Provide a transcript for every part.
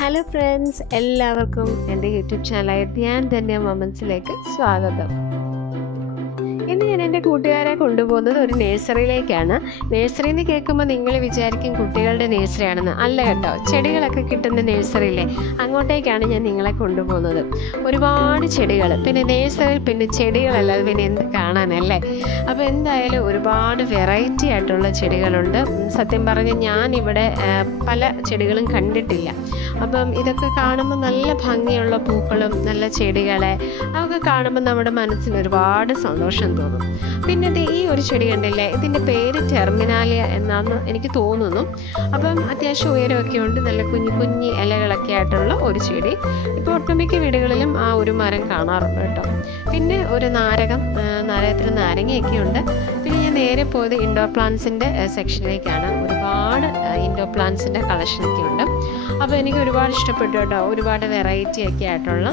Hello friends, എല്ലാവർക്കും എൻ്റെ YouTube ചാനലായ Dhyan Dhanya മൊമെൻറ്റ്സിലേക്ക് സ്വാഗതം. ഇന്ന് ഞാൻ എൻ്റെ കൂട്ടുകാരെ കൊണ്ടുപോകുന്നത് ഒരു നഴ്സറിയിലേക്കാണ്. നഴ്സറി എന്ന് കേൾക്കുമ്പോൾ നിങ്ങൾ വിചാരിക്കും കുട്ടികളുടെ നഴ്സറിയാണെന്ന്. അല്ല കേട്ടോ, ചെടികളൊക്കെ കിട്ടുന്ന നഴ്സറിയില്ലേ, അങ്ങോട്ടേക്കാണ് ഞാൻ നിങ്ങളെ കൊണ്ടുപോകുന്നത്. ഒരുപാട് ചെടികൾ, പിന്നെ നഴ്സറിയിൽ പിന്നെ ചെടികളല്ലാതെ പിന്നെ എന്ത് കാണാനല്ലേ. അപ്പോൾ എന്തായാലും ഒരുപാട് വെറൈറ്റി ആയിട്ടുള്ള ചെടികളുണ്ട്. സത്യം പറഞ്ഞാൽ ഞാനിവിടെ പല ചെടികളും കണ്ടിട്ടില്ല. അപ്പം ഇതൊക്കെ കാണുമ്പോൾ നല്ല ഭംഗിയുള്ള പൂക്കളും നല്ല ചെടികളെ അതൊക്കെ കാണുമ്പോൾ നമ്മുടെ മനസ്സിന് ഒരുപാട് സന്തോഷം തോന്നും. പിന്നെ ഈ ഒരു ചെടി കണ്ടില്ലേ, ഇതിൻ്റെ പേര് ടെർമിനാലിയ എന്നാന്ന് എനിക്ക് തോന്നുന്നു. അപ്പം അത്യാവശ്യം ഉയരമൊക്കെ ഉണ്ട്, നല്ല കുഞ്ഞു കുഞ്ഞി ഇലകളൊക്കെ ആയിട്ടുള്ള ഒരു ചെടി. ഇപ്പോൾ ഒട്ടുമിക്ക വീടുകളിലും ആ ഒരു മരം കാണാറുണ്ട് കേട്ടോ. പിന്നെ ഒരു നാരകത്തിൽ നാരങ്ങയൊക്കെ ഉണ്ട്. പിന്നെ ഞാൻ നേരെ പോയത് ഇൻഡോർ പ്ലാന്റ്സിൻ്റെ സെക്ഷനിലേക്കാണ്. ഒരുപാട് ഇൻഡോർ പ്ലാന്റ്സിൻ്റെ കളക്ഷനൊക്കെ ഉണ്ട്. അപ്പോൾ എനിക്ക് ഒരുപാട് ഇഷ്ടപ്പെട്ടു കേട്ടോ. ഒരുപാട് വെറൈറ്റി ഒക്കെ ആയിട്ടുള്ള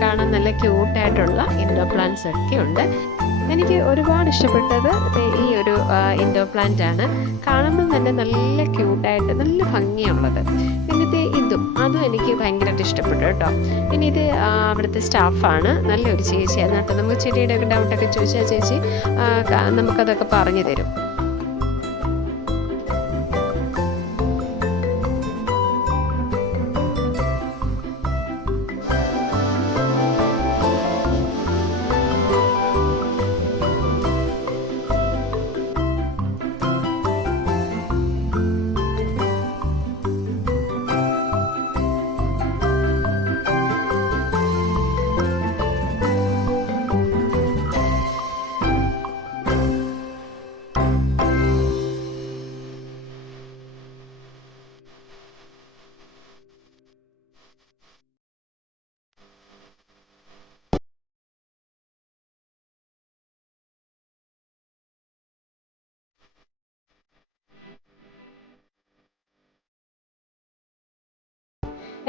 കാണാൻ നല്ല ക്യൂട്ടായിട്ടുള്ള ഇൻഡോർ പ്ലാന്റ്സ് ഒക്കെ ഉണ്ട്. എനിക്ക് ഒരുപാട് ഇഷ്ടപ്പെട്ടത് ഈ ഒരു ഇൻഡോർ പ്ലാന്റ് ആണ്. കാണുമ്പോൾ തന്നെ നല്ല ക്യൂട്ടായിട്ട് നല്ല ഭംഗിയുള്ളത്. പിന്നെ അതും എനിക്ക് ഭയങ്കരമായിട്ട് ഇഷ്ടപ്പെട്ടു കേട്ടോ. പിന്നെ ഇത് അവിടുത്തെ സ്റ്റാഫാണ്, നല്ലൊരു ചേച്ചിയാണ് കേട്ടോ. നമുക്ക് ചെടിയുടെ ഒക്കെ ഡൗട്ടൊക്കെ ചോദിച്ചാൽ ചേച്ചി നമുക്കതൊക്കെ പറഞ്ഞു തരും.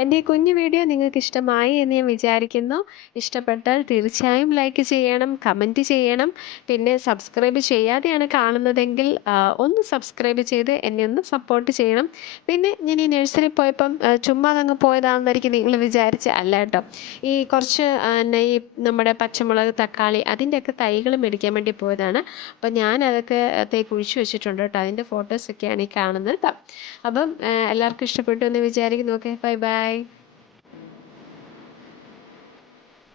എൻ്റെ ഈ കുഞ്ഞു വീഡിയോ നിങ്ങൾക്ക് ഇഷ്ടമായി എന്ന് ഞാൻ വിചാരിക്കുന്നു. ഇഷ്ടപ്പെട്ടാൽ തീർച്ചയായും ലൈക്ക് ചെയ്യണം, കമൻറ്റ് ചെയ്യണം. പിന്നെ സബ്സ്ക്രൈബ് ചെയ്യാതെയാണ് കാണുന്നതെങ്കിൽ ഒന്ന് സബ്സ്ക്രൈബ് ചെയ്ത് എന്നെ ഒന്ന് സപ്പോർട്ട് ചെയ്യണം. പിന്നെ ഞാൻ ഈ നഴ്സറി പോയപ്പം ചുമ്മാ അങ്ങ് പോയതാണെന്നായിരിക്കും നിങ്ങൾ വിചാരിച്ച്. അല്ല കേട്ടോ, ഈ കുറച്ച് ഈ നമ്മുടെ പച്ചമുളക്, തക്കാളി അതിൻ്റെയൊക്കെ തൈകൾ മേടിക്കാൻ വേണ്ടി പോയതാണ്. അപ്പം ഞാൻ അതൊക്കെ കുഴിച്ച് വെച്ചിട്ടുണ്ട് കേട്ടോ. അതിൻ്റെ ഫോട്ടോസൊക്കെയാണ് ഈ കാണുന്നത്. അപ്പം എല്ലാവർക്കും ഇഷ്ടപ്പെട്ടു എന്ന് വിചാരിക്കുന്നു. Okay, bye bye.